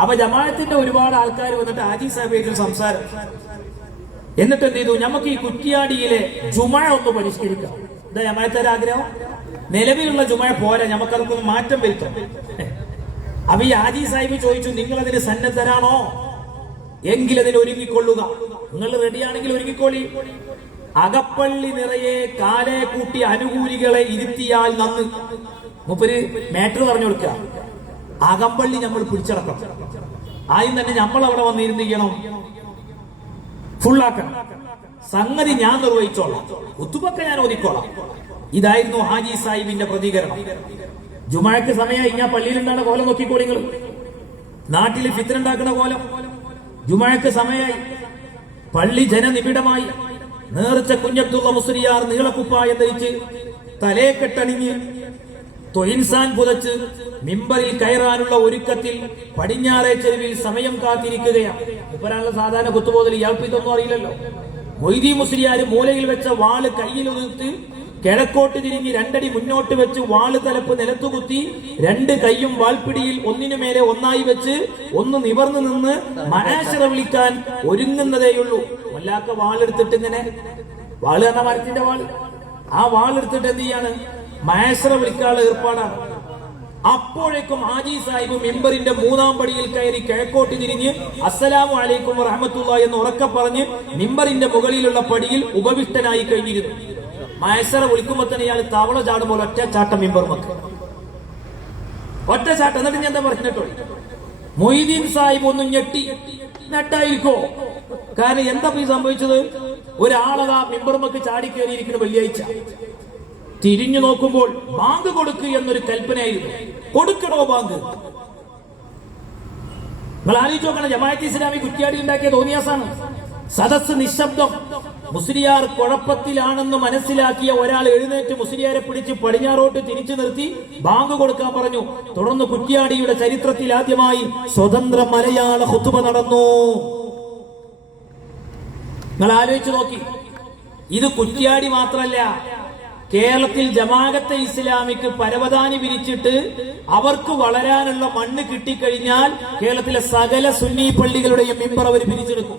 അപ്പൊ ജമാഅത്തിന്റെ ഒരുപാട് ആൾക്കാർ വന്നിട്ട് ഹാജി സാഹിബിൽ സംസാരം. എന്നിട്ട് എന്ത് ചെയ്തു? നമുക്ക് ഈ കുറ്റിയാടിയിലെ ജുമഅ ഒന്ന് പരിഷ്കരിക്കാം. എന്താ ജമാഅത്തിന്റെ ആഗ്രഹം? നിലവിലുള്ള ജുമഅ പോരാ, നമുക്കതൊക്കെ മാറ്റം വരുത്താം. അപ്പൊ ഈ ഹാജി സാഹിബ് ചോദിച്ചു, നിങ്ങൾ അതിന് സന്നദ്ധരാണോ? എങ്കിൽ അതിന് ഒരുങ്ങിക്കൊള്ളുക. നിങ്ങൾ റെഡിയാണെങ്കിൽ ഒരുങ്ങിക്കോളി. അകപ്പള്ളി നിറയെ കാലെ കൂട്ടി അനുകൂലികളെ ഇരുത്തിയാൽ നന്ന്. മൂപ്പര് മാറ്റർ പറഞ്ഞു കൊടുക്കുക. അകമ്പള്ളി നമ്മൾ പിടിച്ചടക്കണം. ആദ്യം തന്നെ നമ്മൾ അവിടെ വന്നിരുന്ന് ചെയ്യണം, ഫുള്ളാക്കണം. സംഗതി ഞാൻ നിർവഹിച്ചോളാം, കുത്തുബൊക്കെ ഞാൻ ഓതിക്കോളാം. ഇതായിരുന്നു ഹാജി സാഹിബിന്റെ പ്രതികരണം. ജുമാക്ക് സമയമായി, ഞാൻ പള്ളിയിലുണ്ടാകുന്ന കോലം നോക്കിക്കോളി. നിങ്ങൾ നാട്ടിൽ ഫിത്ന ഉണ്ടാക്കുന്ന കോലം. ജുമാക്ക് സമയമായി, പള്ളി ജനനിബിഡമായി. നേർച്ച കുഞ്ഞബ്ദുള്ള മുസ്ലിയാർ നീളക്കുപ്പായം ധരിച്ച് തലേക്കെട്ടണിഞ്ഞ് തൊയിൻസാൻ പുതച്ച് മിമ്പറിൽ കയറാനുള്ള ഒരുക്കത്തിൽ പടിഞ്ഞാറേ ചെരുവിൽ സമയം കാത്തിരിക്കുകയാണ്. ഇപ്പരാളുടെ സാധാരണ കുത്തുപോതൽ ഇയാൾക്ക് ഇതൊന്നും അറിയില്ലല്ലോ. മൊയ്തീൻ മുസ്ലിയാർ മൂലയിൽ വെച്ച വാള് കയ്യിൽ ഒതുത്ത് കിഴക്കോട്ട് തിരിഞ്ഞ് രണ്ടടി മുന്നോട്ട് വെച്ച് വാള് തലപ്പ് നിലത്തുകുത്തി രണ്ട് കൈയും വാൾപ്പിടിയിൽ ഒന്നിനു മേലെ ഒന്നായി വെച്ച് ഒന്ന് നിവർന്നു നിന്ന് മനാശറ വിളിക്കാൻ ഒരുങ്ങുന്നതേയുള്ളൂ. വല്ലാക്ക വാളെടുത്തിട്ട് ഇങ്ങനെ, വാള് എന്ന മരത്തിന്റെ വാള്, ആ വാളെടുത്തിട്ട് എന്ത് ചെയ്യാണ്? മനാശറ വിളിക്കാനുള്ള ഏർപ്പാടാണ്. അപ്പോഴേക്കും ഹാജി സാഹിബ് മിമ്പറിന്റെ മൂന്നാം പടിയിൽ കയറി കിഴക്കോട്ട് തിരിഞ്ഞ് അസ്സലാമു അലൈക്കും വറഹ്മത്തുള്ളാഹി എന്ന് ഉറക്കെ പറഞ്ഞ് മിമ്പറിന്റെ മുകളിലുള്ള പടിയിൽ ഉപവിഷ്ടനായി കഴിഞ്ഞിരുന്നു. മയസറ വിളിക്കുമ്പോ തന്നെ ഇയാൾ തവള ചാടുമ്പോൾ ഒറ്റ ചാട്ടം മിമ്പർ മക്കൾ, ഒറ്റ ചാട്ടം. എന്നിട്ട് ഞാൻ എന്താ പറഞ്ഞിട്ടോ? മൊയ്തീൻ സാഹിബ് ഒന്നും നെട്ടായിരിക്കോ? കാരണം എന്താ ഈ സംഭവിച്ചത്? ഒരാളതാ മിമ്പർമക്ക് ചാടിക്കേറിയിരിക്കുന്ന വെള്ളിയാഴ്ച. തിരിഞ്ഞു നോക്കുമ്പോൾ ബാങ്ക് കൊടുക്കുക എന്നൊരു കൽപ്പനയായിരുന്നു. കൊടുക്കണോ ബാങ്ക്? നിങ്ങൾ ആലോചിച്ച് നോക്കണം. ജമാഅത്തെ ഇസ്ലാമി കുറ്റിയാടി ഉണ്ടാക്കിയ തോന്നിയാസാണ്. സദസ് നിശബ്ദം. മുസ്ലിയാർ കുഴപ്പത്തിലാണെന്ന് മനസ്സിലാക്കിയ ഒരാൾ എഴുന്നേറ്റ് മുസ്ലിയാരെ പിടിച്ച് പടിഞ്ഞാറോട്ട് തിരിച്ചു നിർത്തി ബാങ്ക് കൊടുക്കാൻ പറഞ്ഞു. തുടർന്ന് കുറ്റിയാടിയുടെ ചരിത്രത്തിൽ ആദ്യമായി സ്വതന്ത്ര മലയാള ഖുതുബ നടന്നു. നിങ്ങൾ ആലോചിച്ച് നോക്കി. ഇത് കുറ്റിയാടി മാത്രമല്ല, കേരളത്തിൽ ജമാഅത്തെ ഇസ്ലാമിക്ക് പരവതാനി വിരിച്ചിട്ട് അവർക്ക് വളരാനുള്ള മണ്ണ് കിട്ടിക്കഴിഞ്ഞാൽ കേരളത്തിലെ സകല സുന്നി പള്ളികളുടെയും മിമ്പർ അവർ പിരിച്ചെടുക്കും.